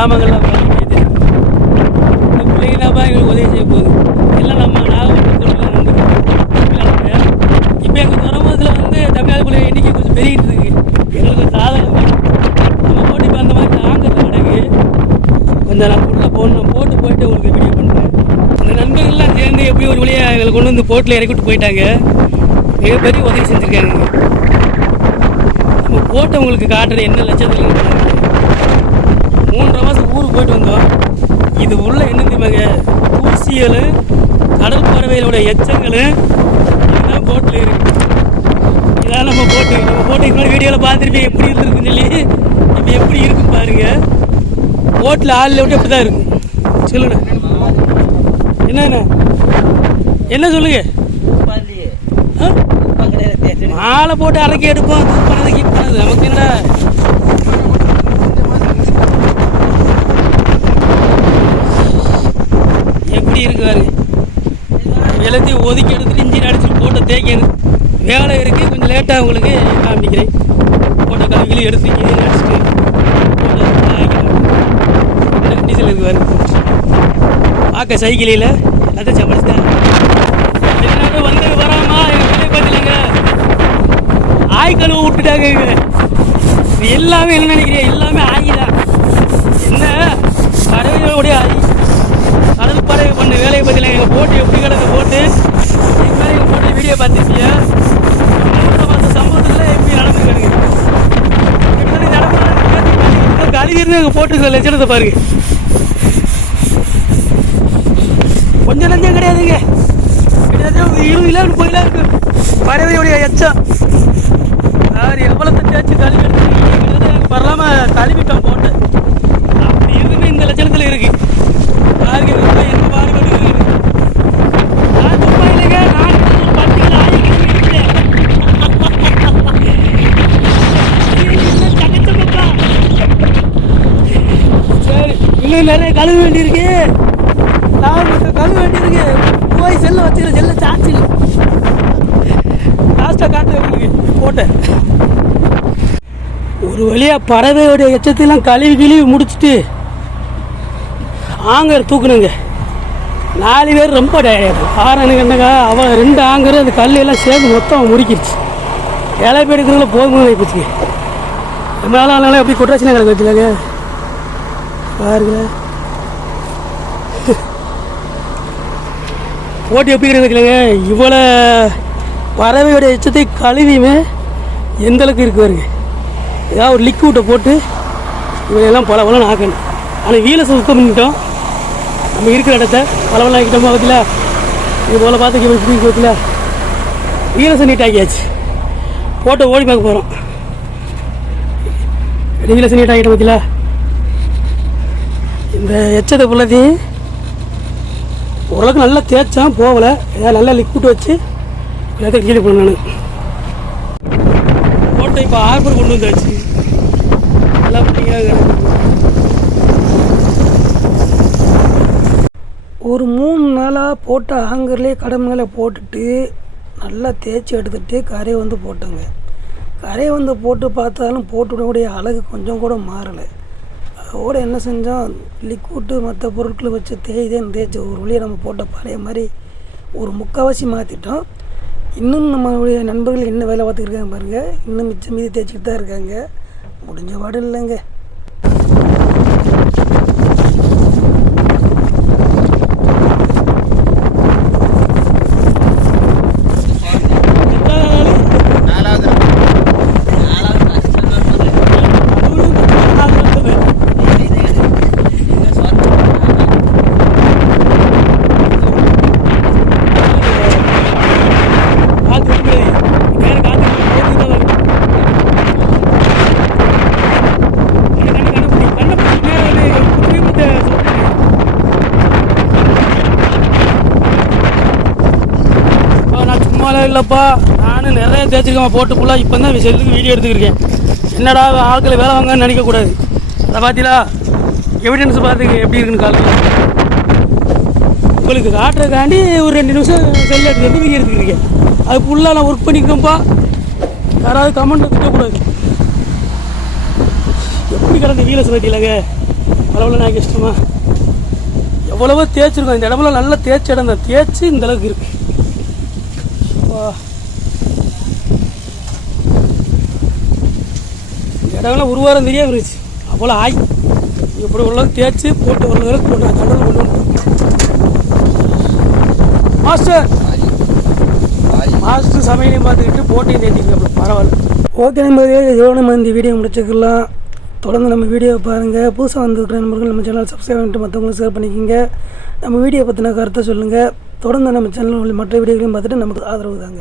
கிராமங்களில் ஜாமங்கள்லாம் வாங்கிக்கிது இந்த பிள்ளைங்களாப்பா எங்களுக்கு உதவி செய்ய போகுது. எல்லாம் நம்ம நாகப்பட்டினத்தில் நண்பர்கள் இப்போ எங்கள் துறமுகத்தில் வந்து தமிழ்நாடுக்குள்ள எண்ணிக்கை கொஞ்சம் பெருகிட்டு இருக்கு. எங்களுக்கு சாதகம் நம்ம போட்டு இப்போ அந்த மாதிரி ஆங்கத்தில் கிடக்கு கொஞ்சம் நான் உள்ளே போகணும். போட்டு போயிட்டு உங்களுக்கு வீடியோ பண்ணுறேன் அந்த நண்பர்கள்லாம் சேர்ந்து எப்படியும் ஒரு வழியாக எங்களை கொண்டு வந்து போட்டில் இறக்கிட்டு போயிட்டாங்க. மிகப்பெரிய உதவி செஞ்சுருக்காங்க. நம்ம போட்டை உங்களுக்கு காட்டுறது என்ன லட்சத்தில் மூன்றரை மாதம் ஊருக்கு போயிட்டு வந்தோம். இது உள்ள என்ன தெரியுமாங்க? தூசிகளும் கடல் பறவைகளோட எச்சங்களும் இதுதான் போட்டில் இருக்கு. இதான் நம்ம போட்டு நம்ம போட்டு இன்னொரு வீடியோவில் பார்த்துருப்பேன் எப்படி இருந்திருக்குன்னு சொல்லி. இப்போ எப்படி இருக்கும் பாருங்க. போட்டில் ஆளில் விட்டு அப்படி தான் இருக்கும் சொல்லுண்ணே என்னண்ணே என்ன சொல்லுங்க? மாலை போட்டு அரைக்கி எடுப்போம். தூக்கு பண்ணது கீப் பண்ணது நமக்கு என்னடா எப்படி இருக்கு பாருங்க எல்லாத்தையும் ஒதுக்கி எடுத்துட்டு இன்ஜின் அடிச்சுட்டு போட்டு தேய்க்கணும் வேலை இருக்குது கொஞ்சம் லேட்டாக உங்களுக்கு காமிக்கிறேன். போட்ட கலவிகளும் எடுத்து இன்ஜின் அடிச்சுட்டு டீசல் இருக்கு வேறு பார்க்க சைக்கிளில் எல்லாத்தையும் சமாளிச்சுதான் வெளிநாட்டு வந்து வராமா? எங்கள் பிள்ளை பார்த்துலங்க ஆய் கழுவு விட்டுட்டாங்க இது எல்லாமே என்ன நினைக்கிறீங்க? எல்லாமே ஆகி தான். என்ன? பறவைகளுடைய ஆகி கடல் பறவை பண்ண வேலையை பற்றில எங்கள் போட்டு எப்படி கிடக்க போட்டு? இது மாதிரி எங்கள் போட்டு வீடியோ பார்த்துருக்கீங்க பார்த்த சம்பவத்தில் எப்படி நடந்து கிடக்கு கழுவி இருந்து அங்கே போட்டு லட்சணத்தை பாருங்க. கொஞ்சம் லஞ்சம் கிடையாதுங்க. கிட்டத்தட்ட ஒரு இருபது கிலோ முப்பது இருக்கு. பறவையுடைய எச்சம். யார் எவ்வளோ தட்டியாச்சு கழுவி எடுத்து வரலாம கழுவிட்டோம் போட்டு. அப்படி எதுவுமே இந்த லட்சணத்தில் இருக்கு. பாருங்க இது உள்ள என்ன பாடுபட்டு இருக்கு நான் சும்மா இல்லைங்க நான் ஒரு பத்து கிலோ ஆயிரம் கிலோ இருக்கேன். இது சகச்சமப்பா. சரி இன்னும் நிறைய கழுவ வேண்டியிருக்கு. நான் கழுவ வேண்டியிருக்கு. போய் செல்லை வச்சுக்கிறேன் செல்ல சார்ஜ் இல்லை. லாஸ்ட்டாக காட்டுறேன் உங்களுக்கு போட்டேன். ஒரு வழியாக பறவையோடைய எச்சத்தையெல்லாம் கழுவி கிழுவி முடிச்சுட்டு ஆங்கர் தூக்குனுங்க. நாலு பேர் ரொம்ப டயர்டு ஆறனுக்கு என்னக்கா அவள் ரெண்டு ஆங்கர் அந்த கல்லையெல்லாம் சேர்ந்து மொத்தம் முடிக்கிடுச்சு இலை எடுக்கிறதுல போதும் போச்சு நம்மளால அதனால எப்படி கொட்டாச்சுனா கிடக்கு வச்சுலாங்க பாருங்க. போட்டி எப்படி கிடக்கு இவ்வளோ பறவையோட எச்சத்தை கழுவியுமே எந்த அளவுக்கு இருக்கு பாருங்க. ஏதாவது ஒரு லிக்விட்டை போட்டு இவங்கெல்லாம் பல பலம் ஆக்கணும். ஆனால் வீலை சுத்தம் பண்ணிட்டோம். நம்ம இருக்கிற இடத்த பல பலம் ஆக்கிட்டோம் பார்த்தில இது போல் பார்த்து இப்படி இருக்கு பக்கத்தில் வீலை நீட் ஆக்கியாச்சு. போட்டோ ஓடி பார்க்க போகிறோம் வீலை நீட் ஆகிட்டோம் பக்கத்தில் இந்த எச்சத்தை புள்ளதி. ஓரளவுக்கு நல்லா தேய்ச்சான் போகலை. ஏதாவது நல்லா லிக்விட் வச்சு எல்லாத்தையும் கீழே போடணும் நான். போட்டோ இப்போ ஆர்பர் கொண்டு வந்தாச்சு. நல்லா பண்ணிக்கிறாங்க ஒரு மூணு நாளாக போட்ட ஆங்கர்லேயே கடை மேலே போட்டுட்டு நல்லா தேய்ச்சி எடுத்துட்டு கரையை வந்து போட்டோங்க. கரையை வந்து போட்டு பார்த்தாலும் போட்டுடைய அழகு கொஞ்சம் கூட மாறலை. அதோட என்ன செஞ்சோம்? லிக்விட்டு மற்ற பொருட்களை வச்சு தேய்தேன்னு தேய்ச்சி ஒரு வழியை நம்ம போட்ட பழைய மாதிரி ஒரு முக்கால்வாசி மாற்றிட்டோம் இன்னும் நம்மளுடைய நண்பர்கள் என்ன வேலை பார்த்துக்கிட்டு பாருங்கள் இன்னும் மிச்சம் மீதி தேய்ச்சிக்கிட்டு தான் இருக்காங்க. முடிஞ்ச பாடு இல்லைங்க. இல்லைப்பா. நானும் நிறைய தேய்ச்சிருக்கேன் போட்டு ஃபுல்லாக இப்போ தான் செல்லுக்கு வீடியோ எடுத்துக்கிருக்கேன். என்னடா ஆட்களை வேலை வாங்கன்னு நினைக்கக்கூடாது. அதை பார்த்தீங்களா எவிடன்ஸ் பார்த்துங்க எப்படி இருக்குன்னு காலையில் உங்களுக்கு காட்டுறதுக்காண்டி ஒரு ரெண்டு நிமிஷம் செல் எடுத்து வீடியோ எடுத்துக்கிருக்கேன். அது ஃபுல்லாக நான் ஒர்க் பண்ணியிருக்கேன்ப்பா யாராவது கமெண்ட் திட்டக்கூடாது. எப்படி கிடந்த வீலஸ் சொல்லிட்டீங்களங்க பரவாயில்ல நான் இஷ்டமா. எவ்வளவோ தேய்ச்சிருக்கோம். இந்த இடமெல்லாம் நல்லா தேய்ச்ச இடம் தான் தேய்ச்சி இந்த அளவுக்கு இருக்கு ஒரு வாரம் தெரிய இருந்துச்சு அவ்வளோ ஆய். இப்படி உள்ளது தேய்ச்சி போட்டு ஒரு அளவுக்கு போட்டு கடல் கொண்டு மாஸ்டர். மாஸ்டர் சமையலையும் பார்த்துக்கிட்டு போட்டையும் தேய்ச்சிக்கலாம் பரவாயில்ல. ஓகே நம்ம இதோட நம்ம இந்த வீடியோ முடிச்சுக்கலாம். தொடர்ந்து நம்ம வீடியோ பாருங்கள் புதுசாக வந்திருக்கிற நண்பர்கள் நம்ம சேனல் சப்ஸ்கிரைப் பண்ணிட்டு மற்றவங்களும் ஷேர் பண்ணிக்கோங்க. நம்ம வீடியோ பற்றின கருத்தை சொல்லுங்கள் தொடர்ந்து நம்ம சேனல் மற்ற வீடியோகளையும் பார்த்துட்டு நமக்கு ஆதரவு தாங்க.